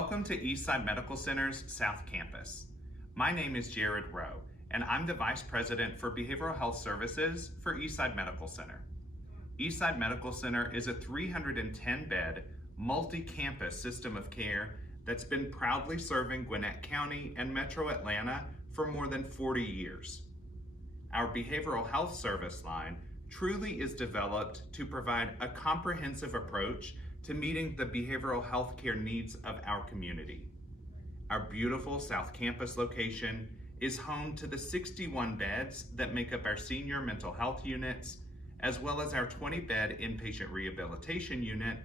Welcome to Eastside Medical Center's South Campus. My name is Jared Rowe, and I'm the Vice President for Behavioral Health Services for Eastside Medical Center. Eastside Medical Center is a 310-bed, multi-campus system of care that's been proudly serving Gwinnett County and Metro Atlanta for more than 40 years. Our behavioral health service line truly is developed to provide a comprehensive approach to meeting the behavioral health care needs of our community. Our beautiful South Campus location is home to the 61 beds that make up our senior mental health units, as well as our 20-bed inpatient rehabilitation unit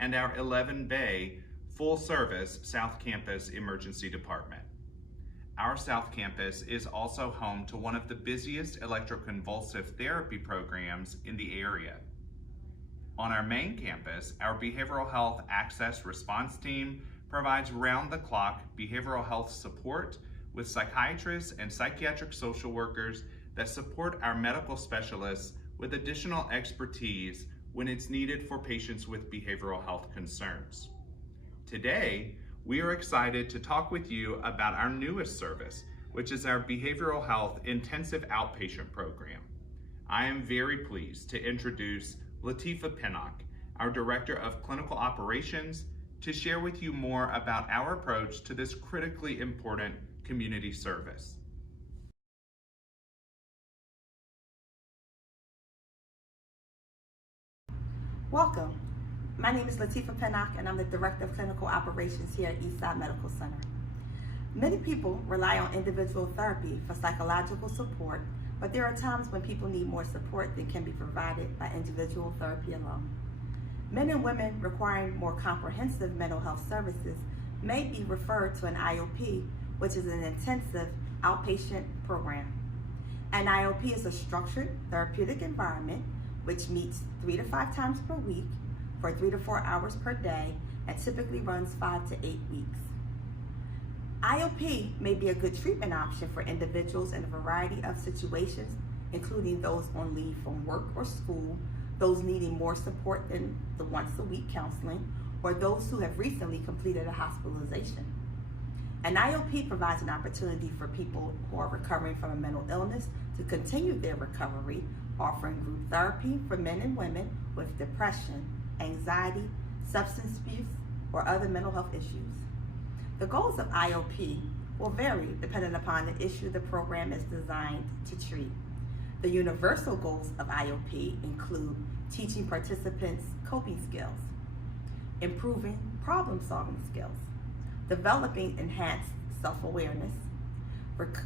and our 11-bay full-service South Campus emergency department. Our South Campus is also home to one of the busiest electroconvulsive therapy programs in the area. On our main campus, our Behavioral Health Access Response Team provides round-the-clock behavioral health support with psychiatrists and psychiatric social workers that support our medical specialists with additional expertise when it's needed for patients with behavioral health concerns. Today, we are excited to talk with you about our newest service, which is our Behavioral Health Intensive Outpatient Program. I am very pleased to introduce Latifa Pinnock, our Director of Clinical Operations, to share with you more about our approach to this critically important community service. Welcome. My name is Latifa Pinnock, and I'm the Director of Clinical Operations here at Eastside Medical Center. Many people rely on individual therapy for psychological support, but there are times when people need more support than can be provided by individual therapy alone. Men and women requiring more comprehensive mental health services may be referred to an IOP, which is an intensive outpatient program. An IOP is a structured therapeutic environment which meets 3 to 5 times per week for 3 to 4 hours per day and typically runs 5 to 8 weeks. IOP may be a good treatment option for individuals in a variety of situations, including those on leave from work or school, those needing more support than the once-a-week counseling, or those who have recently completed a hospitalization. An IOP provides an opportunity for people who are recovering from a mental illness to continue their recovery, offering group therapy for men and women with depression, anxiety, substance abuse, or other mental health issues. The goals of IOP will vary depending upon the issue the program is designed to treat. The universal goals of IOP include teaching participants coping skills, improving problem-solving skills, developing enhanced self-awareness,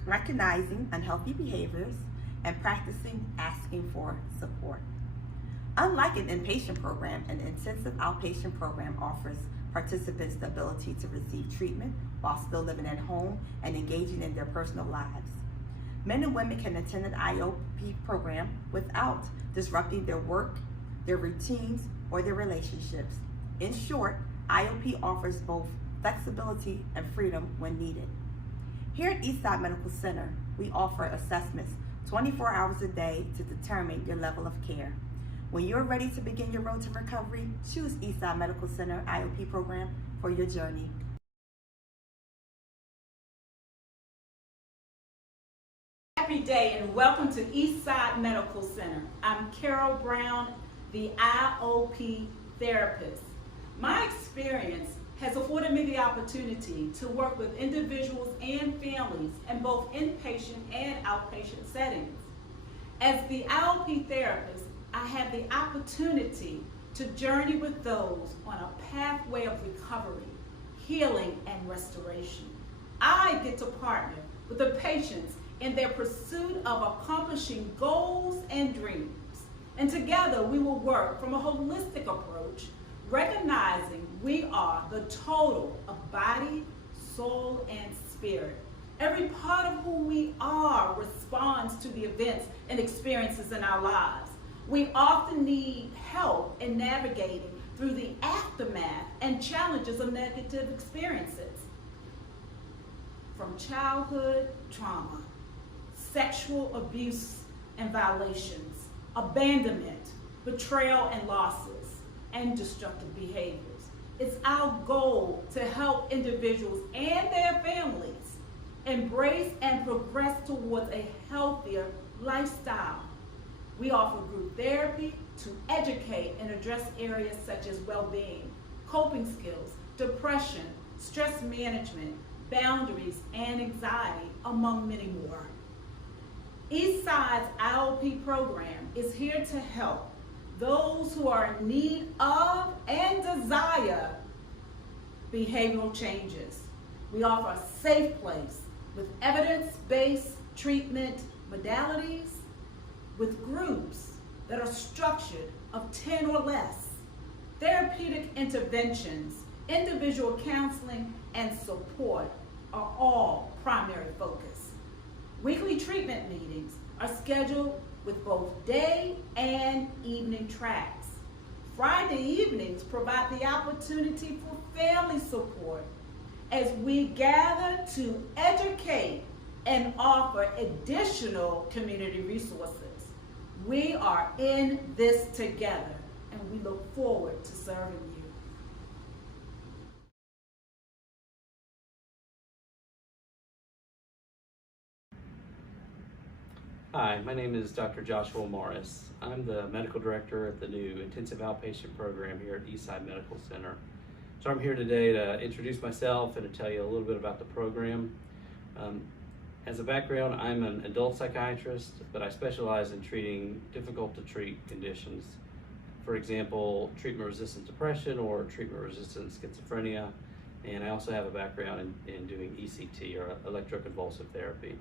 recognizing unhealthy behaviors, and practicing asking for support. Unlike an inpatient program, an intensive outpatient program offers participants the ability to receive treatment while still living at home and engaging in their personal lives. Men and women can attend an IOP program without disrupting their work, their routines, or their relationships. In short, IOP offers both flexibility and freedom when needed. Here at Eastside Medical Center, we offer assessments 24 hours a day to determine your level of care. When you're ready to begin your road to recovery, choose Eastside Medical Center IOP program for your journey. Happy day and welcome to Eastside Medical Center. I'm Carol Brown, the IOP therapist. My experience has afforded me the opportunity to work with individuals and families in both inpatient and outpatient settings. As the IOP therapist, I have the opportunity to journey with those on a pathway of recovery, healing, and restoration. I get to partner with the patients in their pursuit of accomplishing goals and dreams. And together we will work from a holistic approach, recognizing we are the total of body, soul, and spirit. Every part of who we are responds to the events and experiences in our lives. We often need help in navigating through the aftermath and challenges of negative experiences. From childhood trauma, sexual abuse and violations, abandonment, betrayal and losses, and destructive behaviors, It's our goal to help individuals and their families embrace and progress towards a healthier lifestyle. We offer group therapy to educate and address areas such as well-being, coping skills, depression, stress management, boundaries, and anxiety, among many more. Eastside's IOP program is here to help those who are in need of and desire behavioral changes. We offer a safe place with evidence-based treatment modalities, with groups that are structured of 10 or less, therapeutic interventions, individual counseling, and support are all primary focus. Weekly treatment meetings are scheduled with both day and evening tracks. Friday evenings provide the opportunity for family support as we gather to educate and offer additional community resources. We are in this together, and we look forward to serving you. Hi, my name is Dr. Joshua Morris. I'm the medical director at the new intensive outpatient program here at Eastside Medical Center. So I'm here today to introduce myself and to tell you a little bit about the program. As a background, I'm an adult psychiatrist, but I specialize in treating difficult to treat conditions. For example, treatment-resistant depression or treatment-resistant schizophrenia. And I also have a background in doing ECT, or electroconvulsive therapy.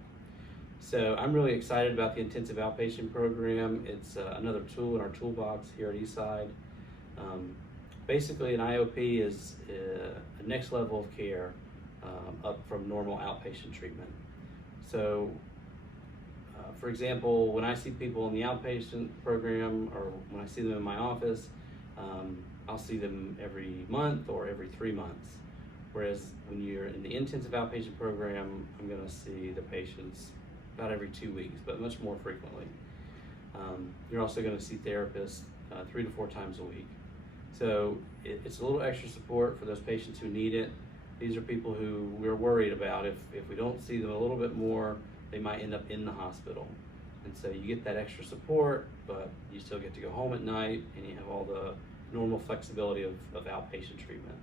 So I'm really excited about the intensive outpatient program. It's another tool in our toolbox here at Eastside. Basically, an IOP is a next level of care up from normal outpatient treatment. So, for example, when I see people in the outpatient program or when I see them in my office, I'll see them every month or every 3 months. Whereas when you're in the intensive outpatient program, I'm going to see the patients about every 2 weeks, but much more frequently. You're also going to see therapists 3 to 4 times a week. So it's a little extra support for those patients who need it. These are people who we're worried about. If we don't see them a little bit more, they might end up in the hospital. And so you get that extra support, but you still get to go home at night, and you have all the normal flexibility of outpatient treatment.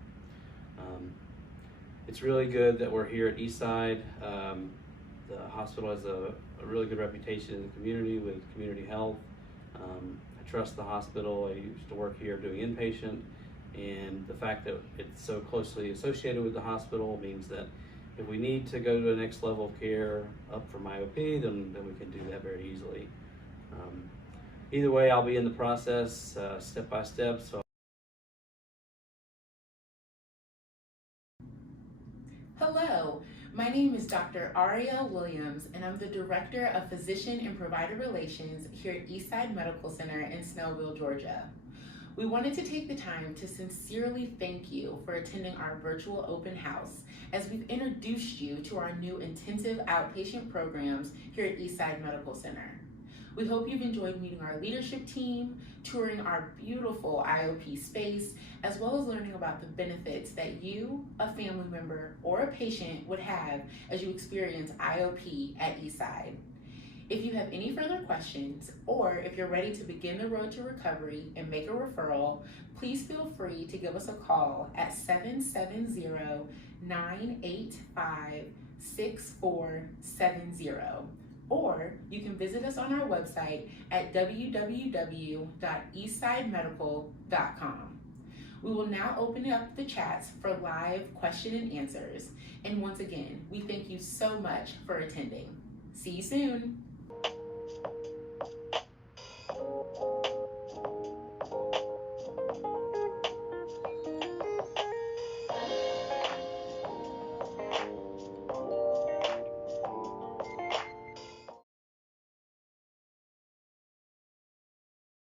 It's really good that we're here at Eastside. The hospital has a really good reputation in the community with community health. I trust the hospital. I used to work here doing inpatient, and the fact that it's so closely associated with the hospital means that if we need to go to the next level of care up from IOP, then we can do that very easily. Either way, I'll be in the process step by step. So. Hello, my name is Dr. Ariel Williams, and I'm the Director of Physician and Provider Relations here at Eastside Medical Center in Snellville, Georgia. We wanted to take the time to sincerely thank you for attending our virtual open house as we've introduced you to our new intensive outpatient programs here at Eastside Medical Center. We hope you've enjoyed meeting our leadership team, touring our beautiful IOP space, as well as learning about the benefits that you, a family member, or a patient would have as you experience IOP at Eastside. If you have any further questions, or if you're ready to begin the road to recovery and make a referral, please feel free to give us a call at 770-985-6470. Or you can visit us on our website at www.eastsidemedical.com. We will now open up the chats for live question and answers. And once again, we thank you so much for attending. See you soon.